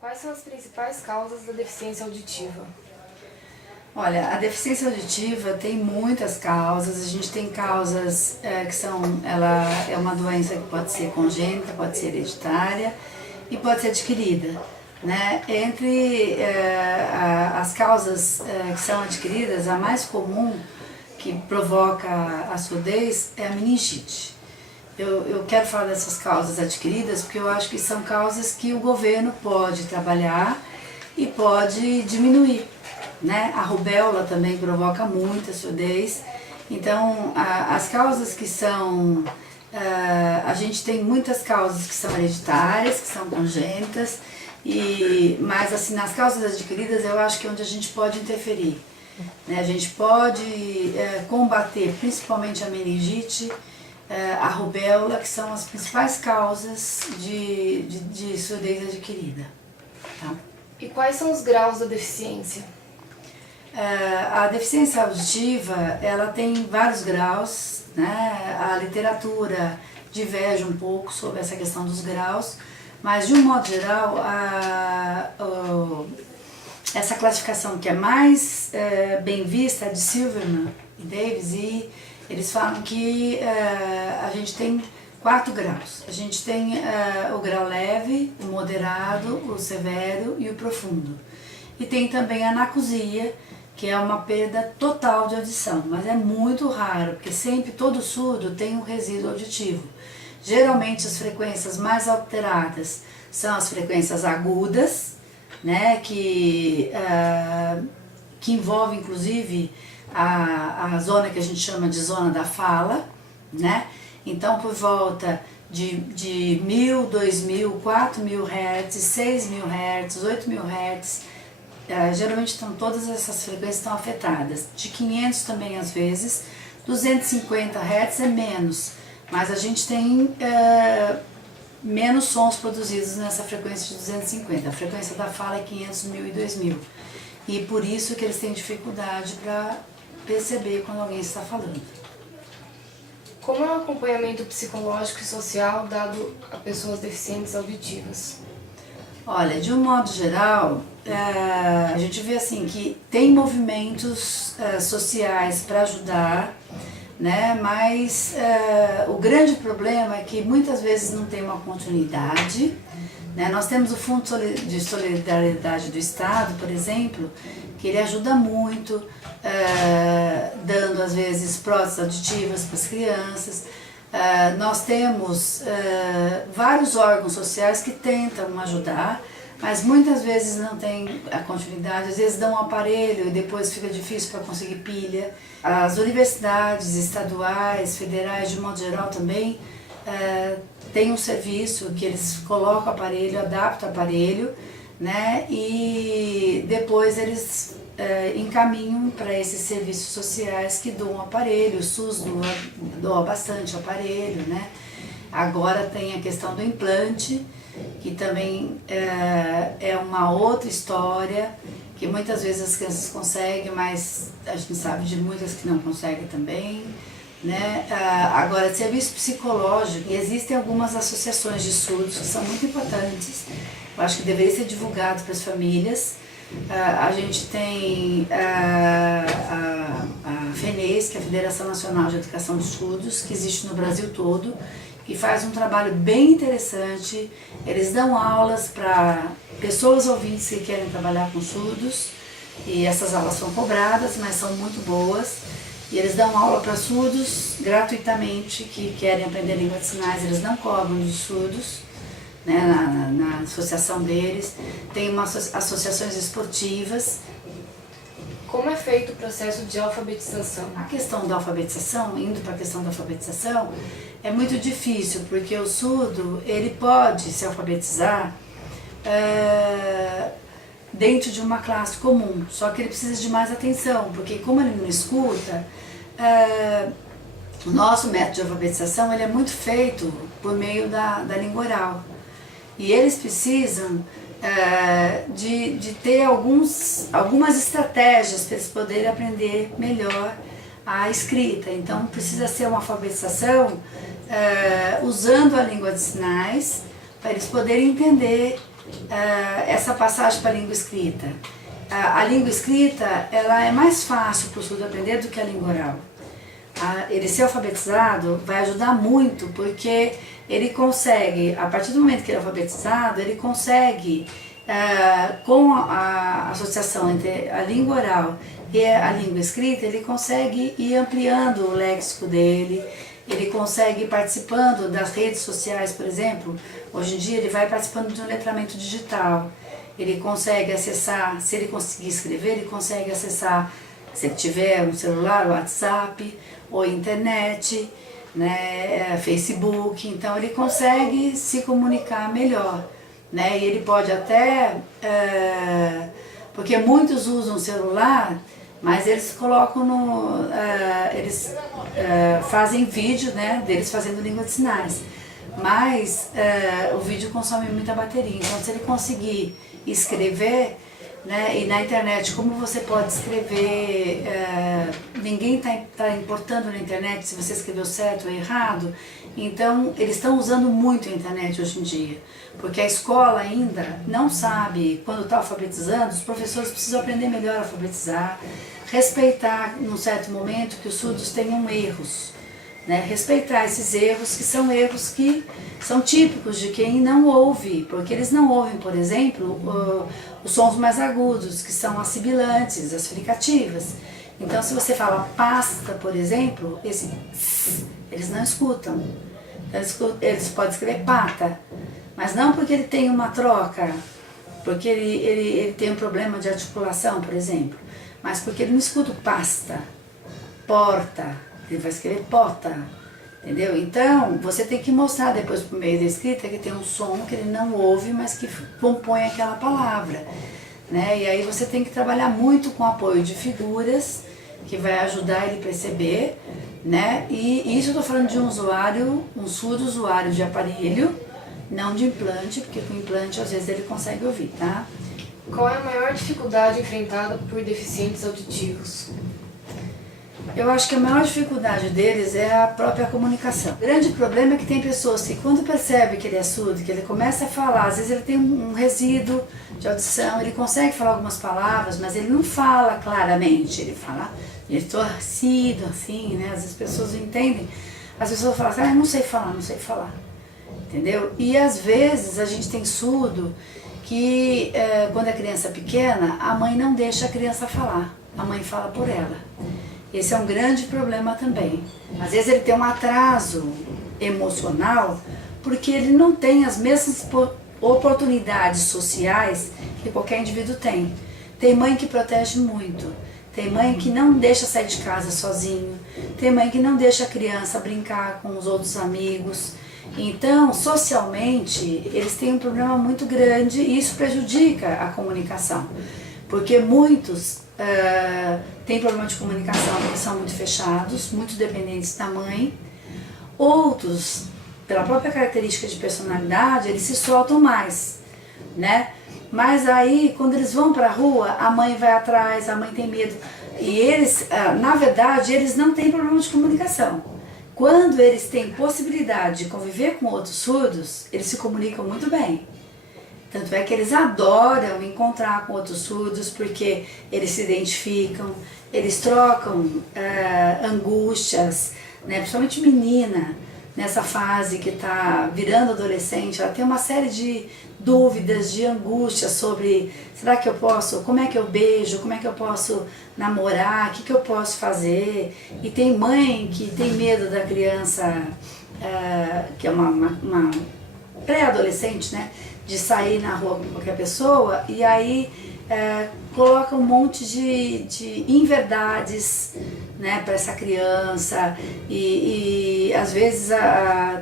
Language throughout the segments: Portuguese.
Quais são as principais causas da deficiência auditiva? Olha, a deficiência auditiva tem muitas causas. A gente tem causas ela é uma doença que pode ser congênita, pode ser hereditária e pode ser adquirida, né? Entre as causas que são adquiridas, a mais comum que provoca a surdez é a meningite. Eu quero falar dessas causas adquiridas porque eu acho que são causas que o governo pode trabalhar e pode diminuir, né? A rubéola também provoca muita surdez. Então, as causas que são... a gente tem muitas causas que são hereditárias, que são congênitas, mas assim, nas causas adquiridas eu acho que é onde a gente pode interferir, né? A gente pode combater principalmente a meningite, a rubéola, que são as principais causas de surdez adquirida. Tá? E quais são os graus da deficiência? A deficiência auditiva, ela tem vários graus, né? A literatura diverge um pouco sobre essa questão dos graus, mas de um modo geral, essa classificação que é mais bem vista é de Silverman e Davis, e eles falam que a gente tem 4 graus. A gente tem o grau leve, o moderado, o severo e o profundo. E tem também a anacusia, que é uma perda total de audição, mas é muito raro, porque sempre todo surdo tem um resíduo auditivo. Geralmente as frequências mais alteradas são as frequências agudas, né, que envolve inclusive a zona que a gente chama de zona da fala, né? Então por volta de 1000, 2000, 4000 Hz, 6000 Hz, 8000 Hz, geralmente todas essas frequências estão afetadas. De 500 também às vezes, 250 Hz é menos, mas a gente tem menos sons produzidos nessa frequência de 250. A frequência da fala é 500, 1000 e 2000. E por isso que eles têm dificuldade para perceber quando alguém está falando. Como é o acompanhamento psicológico e social dado a pessoas deficientes auditivas? Olha, de um modo geral, a gente vê assim que tem movimentos sociais para ajudar, né? Mas o grande problema é que muitas vezes não tem uma continuidade, né? Nós temos o Fundo de Solidariedade do Estado, por exemplo, que ele ajuda muito, dando às vezes próteses auditivas para as crianças. Nós temos vários órgãos sociais que tentam ajudar, mas muitas vezes não tem a continuidade, às vezes dão um aparelho e depois fica difícil para conseguir pilha. As universidades estaduais, federais, de modo geral também, têm um serviço que eles colocam o aparelho, adaptam o aparelho, né? E depois eles encaminham para esses serviços sociais que doam o aparelho. O SUS doa bastante o aparelho, né? Agora tem a questão do implante, que também é uma outra história, que muitas vezes as crianças conseguem, mas a gente sabe de muitas que não conseguem também, né? Agora, serviço psicológico, e existem algumas associações de surdos que são muito importantes, eu acho que deveria ser divulgado para as famílias. A gente tem a FENES, que é a Federação Nacional de Educação dos Surdos, que existe no Brasil todo, que faz um trabalho bem interessante. Eles dão aulas para pessoas ouvintes que querem trabalhar com surdos, e essas aulas são cobradas, mas são muito boas. E eles dão aula para surdos gratuitamente, que querem aprender língua de sinais, eles não cobram dos surdos, né, na associação deles. Tem associações esportivas. Como é feito o processo de alfabetização? A questão da alfabetização, indo para a questão da alfabetização, é muito difícil, porque o surdo ele pode se alfabetizar dentro de uma classe comum, só que ele precisa de mais atenção, porque como ele não escuta, o nosso método de alfabetização ele é muito feito por meio da língua oral. E eles precisam de ter algumas estratégias para eles poderem aprender melhor a escrita. Então precisa ser uma alfabetização usando a língua de sinais, para eles poderem entender essa passagem para a língua escrita. A língua escrita, ela é mais fácil para o surdo aprender do que a língua oral. Ele ser alfabetizado vai ajudar muito, porque ele consegue, a partir do momento que ele é alfabetizado, ele consegue, com a associação entre a língua oral e a língua escrita, ele consegue ir ampliando o léxico dele, ele consegue ir participando das redes sociais, por exemplo. Hoje em dia ele vai participando de um letramento digital, ele consegue acessar, se ele conseguir escrever, ele consegue acessar, se ele tiver um celular, o WhatsApp, ou internet, né, Facebook, então ele consegue se comunicar melhor, né, e ele pode até, porque muitos usam o celular, mas eles colocam eles fazem vídeo, né, deles fazendo língua de sinais, mas o vídeo consome muita bateria, então se ele conseguir escrever, né, e na internet, como você pode escrever, ninguém está importando na internet se você escreveu certo ou errado, então eles estão usando muito a internet hoje em dia, porque a escola ainda não sabe, quando está alfabetizando, os professores precisam aprender melhor a alfabetizar, respeitar num certo momento que os surdos tenham erros, né, respeitar esses erros que são típicos de quem não ouve, porque eles não ouvem, por exemplo, os sons mais agudos, que são as sibilantes, as fricativas. Então, se você fala pasta, por exemplo, eles não escutam. Eles podem escrever pata, mas não porque ele tem uma troca, porque ele tem um problema de articulação, por exemplo, mas porque ele não escuta pasta, porta, ele vai escrever pota, entendeu? Então, você tem que mostrar depois por meio da escrita que tem um som que ele não ouve, mas que compõe aquela palavra, né? E aí você tem que trabalhar muito com o apoio de figuras, que vai ajudar ele a perceber, né? E isso eu estou falando de um surdo usuário de aparelho, não de implante, porque com implante às vezes ele consegue ouvir, tá? Qual é a maior dificuldade enfrentada por deficientes auditivos? Eu acho que a maior dificuldade deles é a própria comunicação. O grande problema é que tem pessoas que quando percebe que ele é surdo, que ele começa a falar, às vezes ele tem um resíduo de audição, ele consegue falar algumas palavras, mas ele não fala claramente, ele fala, ele torcido assim, né? Às vezes as pessoas não entendem, as pessoas falam assim, não sei falar, entendeu? E às vezes a gente tem surdo que quando a criança é pequena, a mãe não deixa a criança falar, a mãe fala por ela. Esse é um grande problema também. Às vezes ele tem um atraso emocional porque ele não tem as mesmas oportunidades sociais que qualquer indivíduo tem. Tem mãe que protege muito, tem mãe que não deixa sair de casa sozinho, tem mãe que não deixa a criança brincar com os outros amigos. Então, socialmente, eles têm um problema muito grande e isso prejudica a comunicação, porque muitos têm problema de comunicação porque são muito fechados, muito dependentes da mãe. Outros, pela própria característica de personalidade, eles se soltam mais, né? Mas aí, quando eles vão para a rua, a mãe vai atrás, a mãe tem medo. E eles, na verdade, eles não têm problema de comunicação. Quando eles têm possibilidade de conviver com outros surdos, eles se comunicam muito bem. Tanto é que eles adoram encontrar com outros surdos porque eles se identificam, eles trocam angústias, né? Principalmente menina, nessa fase que está virando adolescente, ela tem uma série de dúvidas, de angústias sobre será que eu posso, como é que eu beijo, como é que eu posso namorar, o que eu posso fazer. E tem mãe que tem medo da criança, que é uma pré-adolescente, né? De sair na rua com qualquer pessoa, e aí coloca um monte de inverdades, né, para essa criança, e às vezes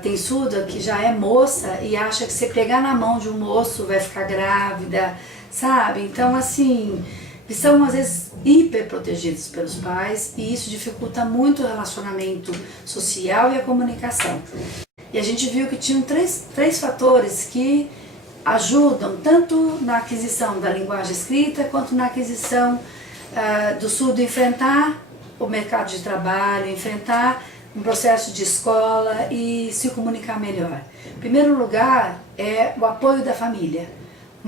tem surda que já é moça e acha que se pegar na mão de um moço vai ficar grávida, sabe? Então assim, eles são às vezes hiper protegidos pelos pais e isso dificulta muito o relacionamento social e a comunicação. E a gente viu que tinham três fatores que ajudam tanto na aquisição da linguagem escrita quanto na aquisição do surdo enfrentar o mercado de trabalho, enfrentar um processo de escola e se comunicar melhor. Em primeiro lugar é o apoio da família.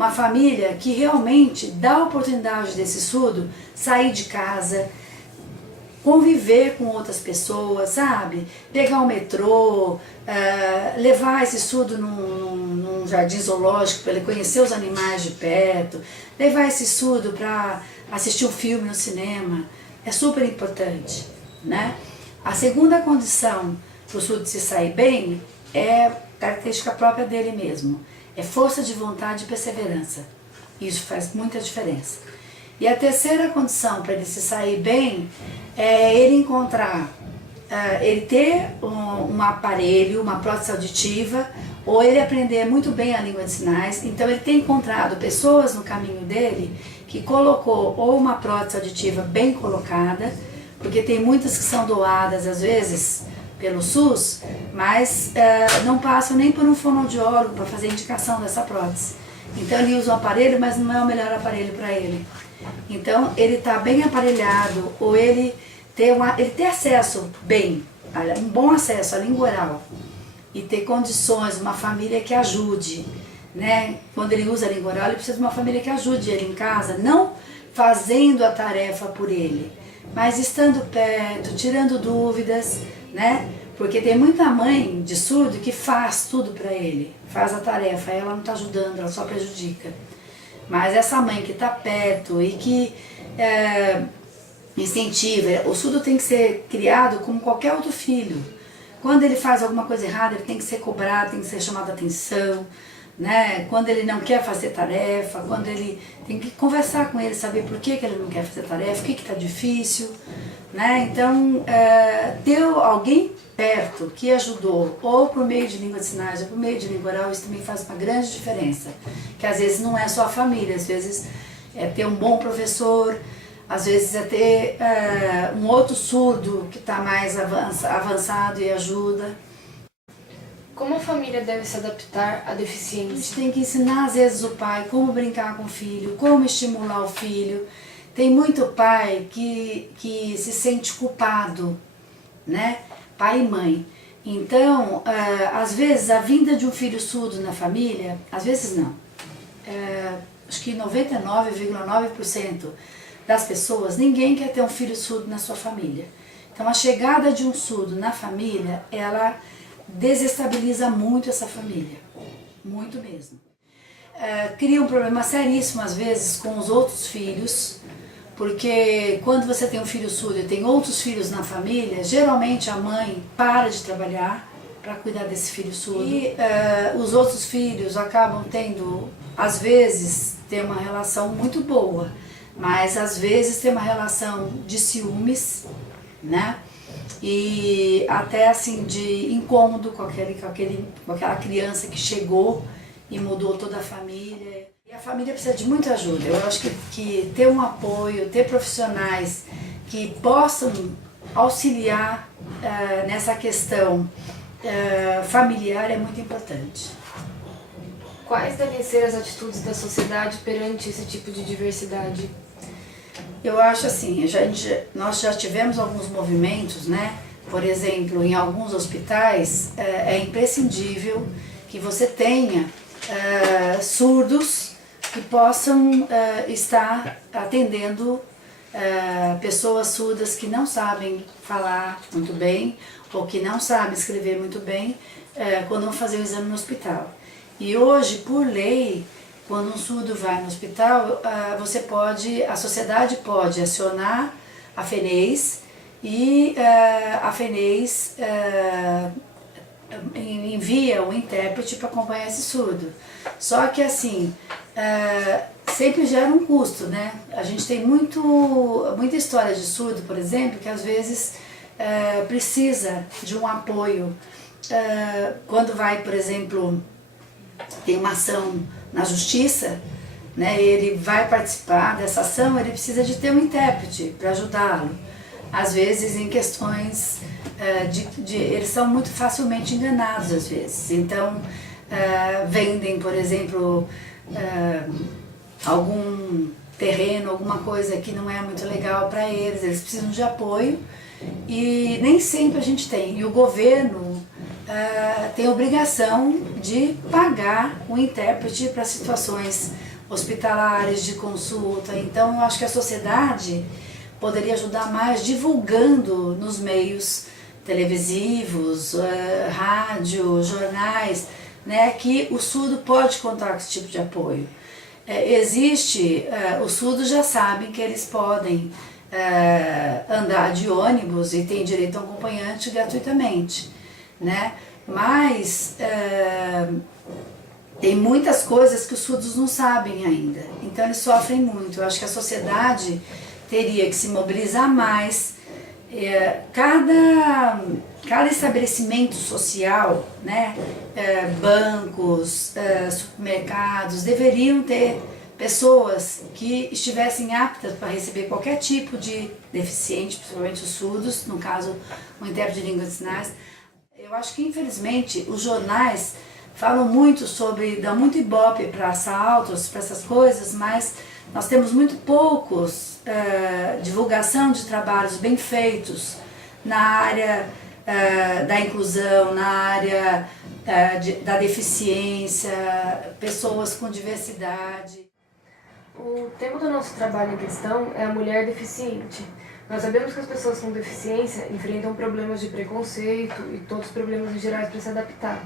uma família que realmente dá a oportunidade desse surdo sair de casa, conviver com outras pessoas, sabe? Pegar o metrô, levar esse surdo num jardim zoológico para ele conhecer os animais de perto, levar esse surdo para assistir um filme no cinema, é super importante, né? A segunda condição para o surdo se sair bem é característica própria dele mesmo, é força de vontade e perseverança. Isso faz muita diferença. E a terceira condição para ele se sair bem é ele encontrar, ele ter um aparelho, uma prótese auditiva, ou ele aprender muito bem a língua de sinais. Então ele tem encontrado pessoas no caminho dele que colocou ou uma prótese auditiva bem colocada, porque tem muitas que são doadas às vezes pelo SUS, mas não passam nem por um fonoaudiólogo para fazer indicação dessa prótese. Então ele usa o aparelho, mas não é o melhor aparelho para ele. Então ele está bem aparelhado, ou ele ter acesso bem, um bom acesso à língua oral e ter condições, uma família que ajude, né? Quando ele usa a língua oral, ele precisa de uma família que ajude ele em casa, não fazendo a tarefa por ele, mas estando perto, tirando dúvidas, né? Porque tem muita mãe de surdo que faz tudo para ele, faz a tarefa, ela não está ajudando, ela só prejudica. Mas essa mãe que está perto e que incentiva, o surdo tem que ser criado como qualquer outro filho. Quando ele faz alguma coisa errada, ele tem que ser cobrado, tem que ser chamado a atenção, né? Quando ele não quer fazer tarefa, quando ele tem que conversar com ele, saber por que ele não quer fazer tarefa, o que está difícil, né? Então, ter alguém perto que ajudou, ou por meio de língua de sinais, ou por meio de língua oral, isso também faz uma grande diferença. Que às vezes não é só a família, às vezes é ter um bom professor, às vezes é ter um outro surdo que está mais avançado e ajuda. Como a família deve se adaptar à A gente deficiência? tem que ensinar às vezes o pai como brincar com o filho, como estimular o filho. Tem muito pai que se sente culpado, né? Pai e mãe. Então, às vezes a vinda de um filho surdo na família, às vezes não. Acho que 99,9% das pessoas, ninguém quer ter um filho surdo na sua família. Então a chegada de um surdo na família, ela desestabiliza muito essa família, muito mesmo. Cria um problema seríssimo às vezes com os outros filhos, porque quando você tem um filho surdo e tem outros filhos na família, geralmente a mãe para de trabalhar para cuidar desse filho surdo. E os outros filhos acabam tendo, às vezes, ter uma relação muito boa, mas às vezes tem uma relação de ciúmes, né? E até assim de incômodo com aquela criança que chegou e mudou toda a família. E a família precisa de muita ajuda. Eu acho que ter um apoio, ter profissionais que possam auxiliar nessa questão familiar é muito importante. Quais devem ser as atitudes da sociedade perante esse tipo de diversidade? Eu acho assim, nós já tivemos alguns movimentos, né? Por exemplo, em alguns hospitais é imprescindível que você tenha surdos que possam estar atendendo pessoas surdas que não sabem falar muito bem ou que não sabem escrever muito bem quando vão fazer o exame no hospital. E hoje, por lei, quando um surdo vai no hospital, a sociedade pode acionar a FENEIS e a FENEIS envia o intérprete para acompanhar esse surdo. Só que assim, sempre gera um custo, né? A gente tem muita história de surdo, por exemplo, que às vezes precisa de um apoio. Quando vai, por exemplo, tem uma ação na justiça, né, ele vai participar dessa ação, ele precisa de ter um intérprete para ajudá-lo. Às vezes em questões eles são muito facilmente enganados às vezes. Então vendem, por exemplo, algum terreno, alguma coisa que não é muito legal para eles, eles precisam de apoio e nem sempre a gente tem. E o governo tem a obrigação de pagar o intérprete para situações hospitalares de consulta. Então eu acho que a sociedade poderia ajudar mais divulgando nos meios televisivos, rádio, jornais, né, que o surdo pode contar com esse tipo de apoio. Os surdos já sabem que eles podem andar de ônibus e têm direito a um acompanhante gratuitamente, né? Mas tem muitas coisas que os surdos não sabem ainda, então eles sofrem muito. Eu acho que a sociedade teria que se mobilizar mais. Cada estabelecimento social, né, bancos, supermercados, deveriam ter pessoas que estivessem aptas para receber qualquer tipo de deficiente, principalmente os surdos, no caso o intérprete de língua de sinais. Eu acho que infelizmente os jornais falam muito dão muito ibope para assaltos, para essas coisas, mas nós temos muito poucos divulgação de trabalhos bem feitos na área da inclusão, na área da deficiência, pessoas com diversidade. O tema do nosso trabalho em questão é a mulher deficiente. Nós sabemos que as pessoas com deficiência enfrentam problemas de preconceito e todos os problemas em geral para se adaptar.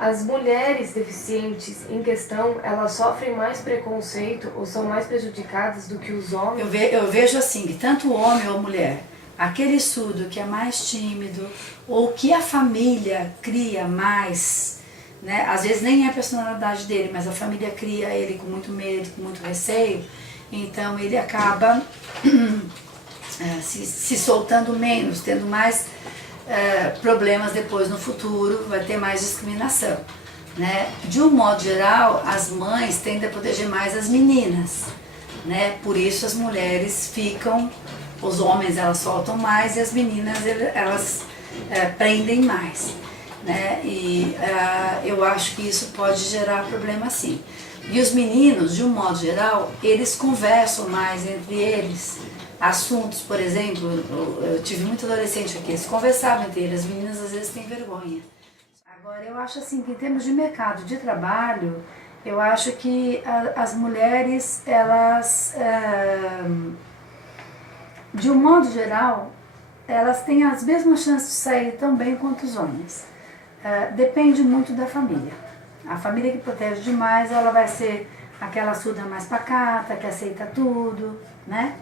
As mulheres deficientes em questão, elas sofrem mais preconceito ou são mais prejudicadas do que os homens? Eu vejo assim, que tanto o homem ou a mulher, aquele surdo que é mais tímido ou que a família cria mais, né? Às vezes nem é a personalidade dele, mas a família cria ele com muito medo, com muito receio, então ele acaba se soltando menos, tendo mais problemas depois no futuro, vai ter mais discriminação, né? De um modo geral, as mães tendem a proteger mais as meninas, né? Por isso as mulheres ficam, os homens elas soltam mais e as meninas elas prendem mais, né? E eu acho que isso pode gerar problema sim. E os meninos, de um modo geral, eles conversam mais entre eles. Assuntos, por exemplo, eu tive muito adolescente aqui, eles conversavam entre eles, as meninas às vezes têm vergonha. Agora, eu acho assim que em termos de mercado de trabalho, eu acho que as mulheres, elas, de um modo geral, elas têm as mesmas chances de sair tão bem quanto os homens. Depende muito da família. A família que protege demais, ela vai ser aquela surda mais pacata, que aceita tudo, né?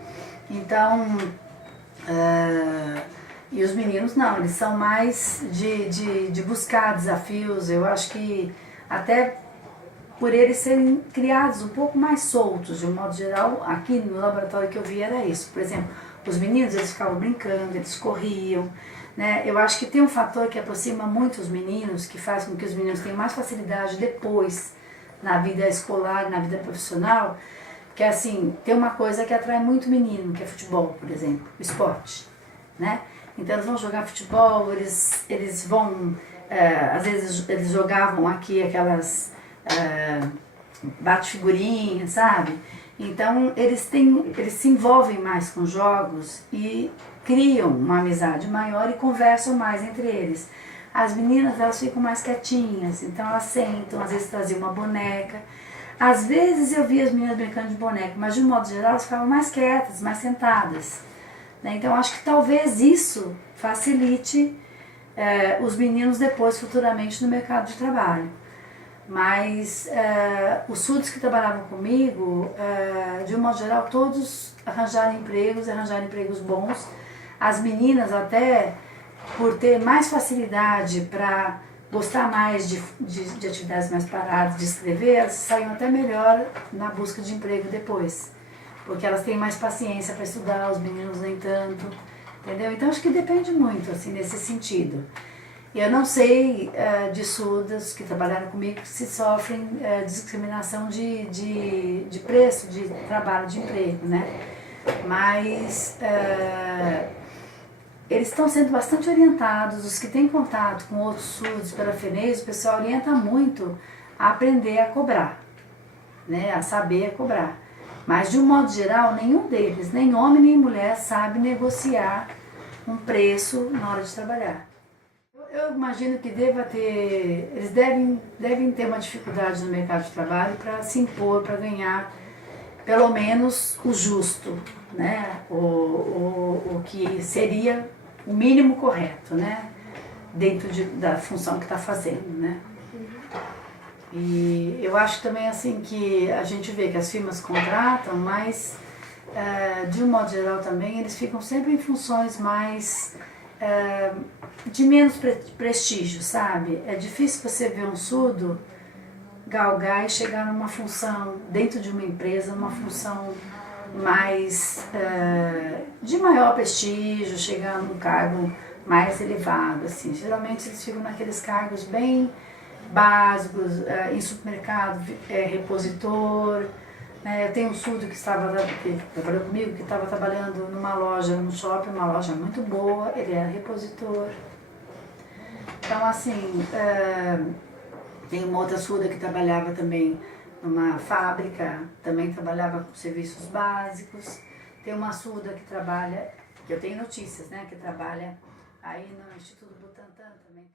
Então, e os meninos não, eles são mais de buscar desafios. Eu acho que até por eles serem criados um pouco mais soltos, de um modo geral, aqui no laboratório que eu vi era isso. Por exemplo, os meninos, eles ficavam brincando, eles corriam, né? Eu acho que tem um fator que aproxima muito os meninos, que faz com que os meninos tenham mais facilidade depois na vida escolar, na vida profissional, que assim, tem uma coisa que atrai muito menino, que é futebol, por exemplo, o esporte, né? Então eles vão jogar futebol, eles vão, às vezes eles jogavam aqui aquelas bate-figurinha, sabe? Então eles se envolvem mais com jogos e criam uma amizade maior e conversam mais entre eles. As meninas, elas ficam mais quietinhas, então elas sentam, às vezes traziam uma boneca. Às vezes eu via as meninas brincando de boneca, mas de um modo geral elas ficavam mais quietas, mais sentadas, né? Então acho que talvez isso facilite os meninos depois, futuramente, no mercado de trabalho. Mas os surdos que trabalhavam comigo, de um modo geral, todos arranjaram empregos bons. As meninas até, por ter mais facilidade para gostar mais de atividades mais paradas, de escrever, elas saíam até melhor na busca de emprego depois. Porque elas têm mais paciência para estudar, os meninos nem tanto, entendeu? Então acho que depende muito, assim, nesse sentido. Eu não sei de surdas que trabalharam comigo se sofrem discriminação de preço, de trabalho, de emprego, né? Mas eles estão sendo bastante orientados, os que têm contato com outros surdos pela FENES, o pessoal orienta muito a aprender a cobrar, né? A saber cobrar. Mas de um modo geral, nenhum deles, nem homem nem mulher, sabe negociar um preço na hora de trabalhar. Eu imagino que eles devem ter uma dificuldade no mercado de trabalho para se impor, para ganhar pelo menos o justo, né? O que seria o mínimo correto, né? Dentro da função que está fazendo, né? E eu acho também assim que a gente vê que as firmas contratam, mas de um modo geral também eles ficam sempre em funções mais de menos prestígio, sabe? É difícil você ver um surdo galgar e chegar numa função dentro de uma empresa, numa função mais de maior prestígio, chegar num cargo mais elevado, assim. Geralmente eles ficam naqueles cargos bem básicos, em supermercado, repositor, né? Eu tenho um surdo que trabalhou comigo, que estava trabalhando numa loja, no shopping, uma loja muito boa, ele era repositor. Então, assim, tem uma outra surda que trabalhava também numa fábrica, também trabalhava com serviços básicos. Tem uma surda que trabalha, que eu tenho notícias, né, que trabalha aí no Instituto Butantan também.